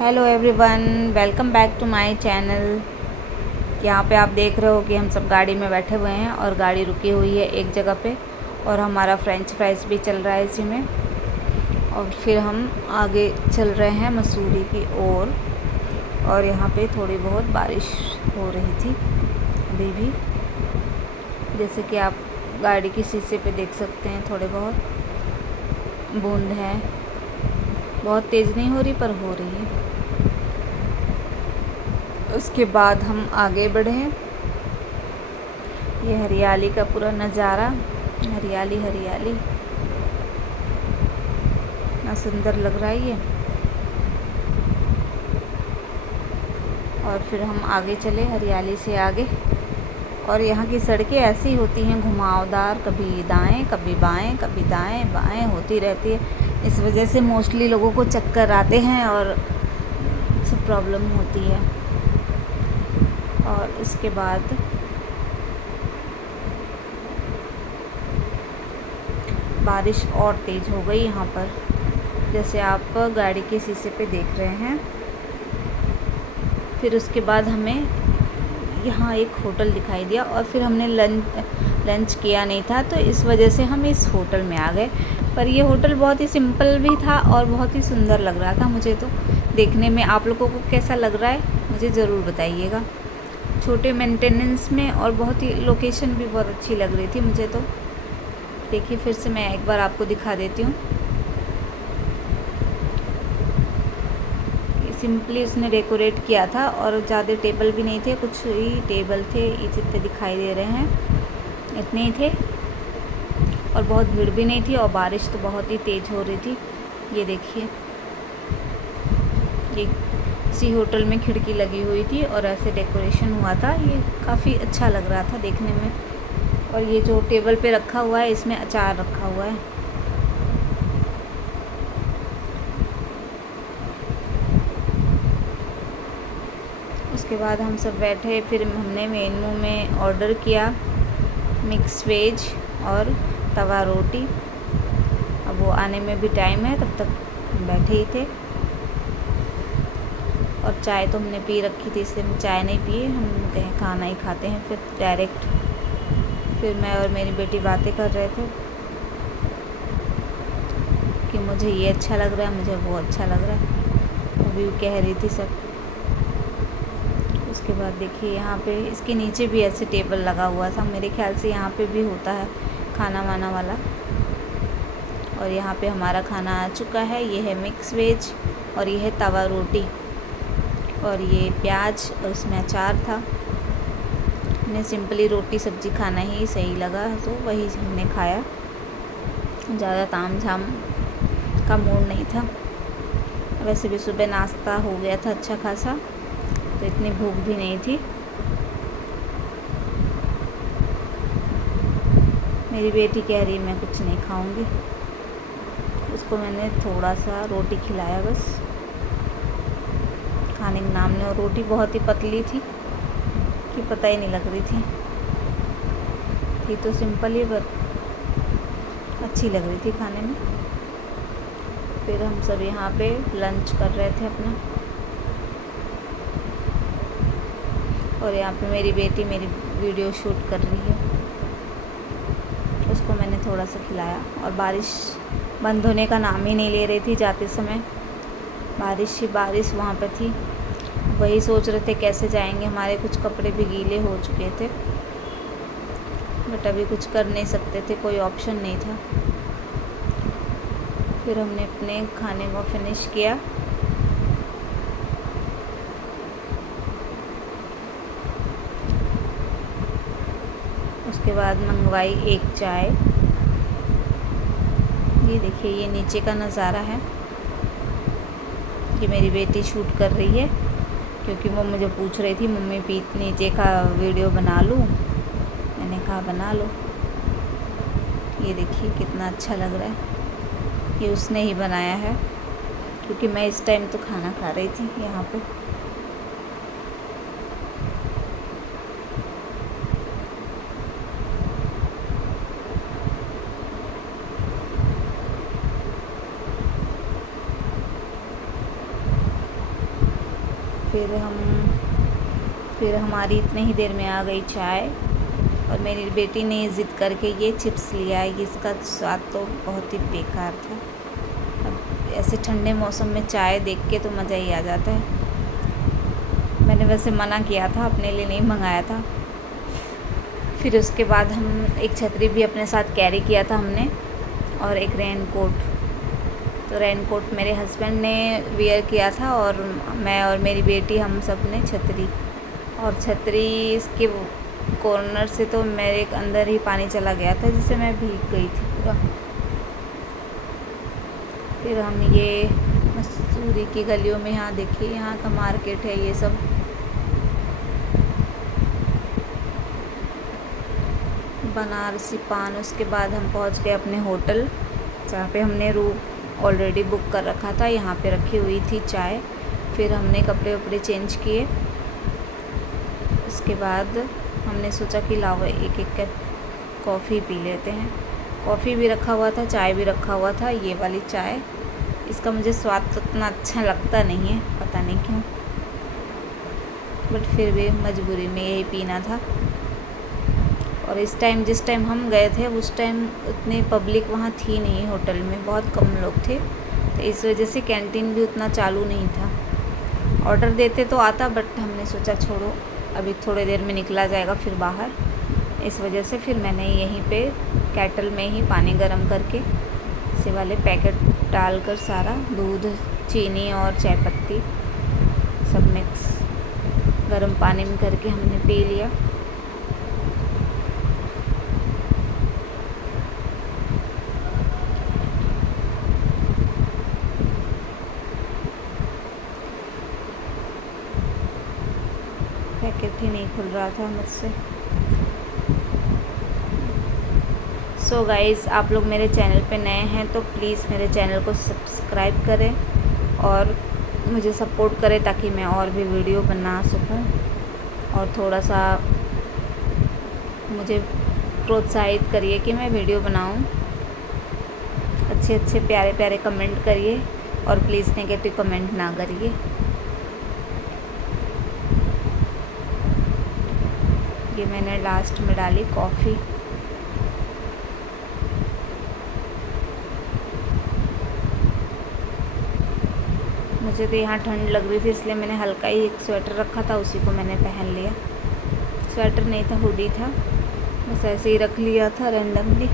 Hello everyone, welcome back to my channel. यहाँ पे आप देख रहे हो कि हम सब गाड़ी में बैठे हुए हैं और गाड़ी रुकी हुई है एक जगह पे और हमारा फ्रेंच फ्राइज भी चल रहा है इसी में। और फिर हम आगे चल रहे हैं मसूरी की ओर। और यहाँ पे थोड़ी बहुत बारिश हो रही थी अभी भी, जैसे कि आप गाड़ी के शीशे पे देख सकते हैं। थोड़े बहुत बूंद हैं, बहुत तेज़ नहीं हो रही पर हो रही है। उसके बाद हम आगे बढ़े। ये हरियाली का पूरा नज़ारा, हरियाली हरियाली, इतना सुंदर लग रहा है ये। और फिर हम आगे चले हरियाली से आगे। और यहाँ की सड़कें ऐसी होती हैं घुमावदार, कभी दाएं कभी बाएं, कभी दाएं बाएं होती रहती है। इस वजह से मोस्टली लोगों को चक्कर आते हैं और सब प्रॉब्लम होती है। और इसके बाद बारिश और तेज़ हो गई यहाँ पर, जैसे आप गाड़ी के शीशे पे देख रहे हैं। फिर उसके बाद हमें यहाँ एक होटल दिखाई दिया और फिर हमने लंच किया नहीं था, तो इस वजह से हम इस होटल में आ गए। पर ये होटल बहुत ही सिंपल भी था और बहुत ही सुंदर लग रहा था मुझे तो देखने में। आप लोगों को कैसा लग रहा है मुझे ज़रूर बताइएगा। छोटे मेंटेनेंस में और बहुत ही लोकेशन भी बहुत अच्छी लग रही थी मुझे तो। देखिए फिर से मैं एक बार आपको दिखा देती हूँ। सिंपली उसने डेकोरेट किया था और ज़्यादा टेबल भी नहीं थे, कुछ ही टेबल थे, ये जितने दिखाई दे रहे हैं इतने ही थे। और बहुत भीड़ भी नहीं थी और बारिश तो बहुत ही तेज़ हो रही थी। ये देखिए, ये इसी होटल में खिड़की लगी हुई थी और ऐसे डेकोरेशन हुआ था। ये काफ़ी अच्छा लग रहा था देखने में। और ये जो टेबल पे रखा हुआ है इसमें अचार रखा हुआ है। उसके बाद हम सब बैठे, फिर हमने मेनू में ऑर्डर किया मिक्स वेज और तवा रोटी। अब वो आने में भी टाइम है, तब तक हम बैठे ही थे। और चाय तो हमने पी रखी थी, इसलिए हम चाय नहीं पिए, हम कहीं खाना ही खाते हैं फिर डायरेक्ट। फिर मैं और मेरी बेटी बातें कर रहे थे कि मुझे ये अच्छा लग रहा है, मुझे वो अच्छा लग रहा है, वो भी कह रही थी सब। उसके बाद देखिए यहाँ पे इसके नीचे भी ऐसे टेबल लगा हुआ था, मेरे ख्याल से यहाँ पे भी होता है खाना वाना वाला। और यहाँ पे हमारा खाना आ चुका है। ये है मिक्स वेज और ये है तवा रोटी और ये प्याज और उसमें अचार था। हमें सिंपली रोटी सब्ज़ी खाना ही सही लगा तो वही हमने खाया, ज़्यादा ताम झाम का मूड नहीं था। वैसे भी सुबह नाश्ता हो गया था अच्छा खासा, तो इतनी भूख भी नहीं थी। मेरी बेटी कह रही मैं कुछ नहीं खाऊंगी, उसको मैंने थोड़ा सा रोटी खिलाया बस खाने के नाम ने। और रोटी बहुत ही पतली थी कि पता ही नहीं लग रही थी तो सिंपल ही, पर अच्छी लग रही थी खाने में। फिर हम सब यहाँ पे लंच कर रहे थे अपना। और यहाँ पे मेरी बेटी मेरी वीडियो शूट कर रही है, उसको मैंने थोड़ा सा खिलाया। और बारिश बंद होने का नाम ही नहीं ले रही थी, जाते समय बारिश ही बारिश वहाँ पे थी। वही सोच रहे थे कैसे जाएंगे, हमारे कुछ कपड़े भी गीले हो चुके थे, बट अभी कुछ कर नहीं सकते थे, कोई ऑप्शन नहीं था। फिर हमने अपने खाने को फिनिश किया। उसके बाद मंगवाई एक चाय। ये देखिए, ये नीचे का नज़ारा है। ये मेरी बेटी शूट कर रही है क्योंकि वो मुझे पूछ रही थी मम्मी नीचे का वीडियो बना लूँ। मैंने कहा बना लो। ये देखिए कितना अच्छा लग रहा है। ये उसने ही बनाया है क्योंकि मैं इस टाइम तो खाना खा रही थी यहाँ पे। फिर हमारी इतने ही देर में आ गई चाय, और मेरी बेटी ने ज़िद करके ये चिप्स लिया है। इसका स्वाद तो बहुत ही बेकार था। अब ऐसे ठंडे मौसम में चाय देख के तो मज़ा ही आ जाता है। मैंने वैसे मना किया था, अपने लिए नहीं मंगाया था। फिर उसके बाद हम एक छतरी भी अपने साथ कैरी किया था हमने, और एक रेन कोट। तो रेन कोट मेरे हस्बैंड ने वियर किया था, और मैं और मेरी बेटी हम सब ने छतरी। और छतरी इसके कॉर्नर से तो मेरे अंदर ही पानी चला गया था, जिससे मैं भीग गई थी पूरा। फिर हम ये मसूरी की गलियों में, यहाँ देखिए यहाँ का मार्केट है ये सब। बनारसी पान। उसके बाद हम पहुँच गए अपने होटल, जहाँ पे हमने रूम ऑलरेडी बुक कर रखा था। यहाँ पे रखी हुई थी चाय। फिर हमने कपड़े वपड़े चेंज किए। उसके बाद हमने सोचा कि लाओ एक कप कॉफ़ी पी लेते हैं। कॉफ़ी भी रखा हुआ था, चाय भी रखा हुआ था, ये वाली चाय। इसका मुझे स्वाद तो उतना अच्छा लगता नहीं है, पता नहीं क्यों, बट फिर भी मजबूरी में यही पीना था। और जिस टाइम हम गए थे उस टाइम उतनी पब्लिक वहाँ थी नहीं, होटल में बहुत कम लोग थे, तो इस वजह से कैंटीन भी उतना चालू नहीं था। ऑर्डर देते तो आता, बट हमने सोचा छोड़ो, अभी थोड़ी देर में निकला जाएगा फिर बाहर। इस वजह से फिर मैंने यहीं पे केटल में ही पानी गर्म करके इसे वाले पैकेट डालकर सारा दूध, चीनी और चाय पत्ती सब मिक्स गर्म पानी में करके हमने पी लिया। पैकेट ही नहीं खुल रहा था मुझसे। सो गाइज़, आप लोग मेरे चैनल पे नए हैं तो प्लीज़ मेरे चैनल को सब्सक्राइब करें और मुझे सपोर्ट करें, ताकि मैं और भी वीडियो बना सकूं, और थोड़ा सा मुझे प्रोत्साहित करिए कि मैं वीडियो बनाऊं। अच्छे अच्छे प्यारे प्यारे कमेंट करिए, और प्लीज़ नेगेटिव कमेंट ना करिए। ये मैंने लास्ट में डाली कॉफ़ी। मुझे तो यहाँ ठंड लग रही थी, इसलिए मैंने हल्का ही एक स्वेटर रखा था, उसी को मैंने पहन लिया। स्वेटर नहीं था, हुडी था, बस ऐसे ही रख लिया था रैंडमली।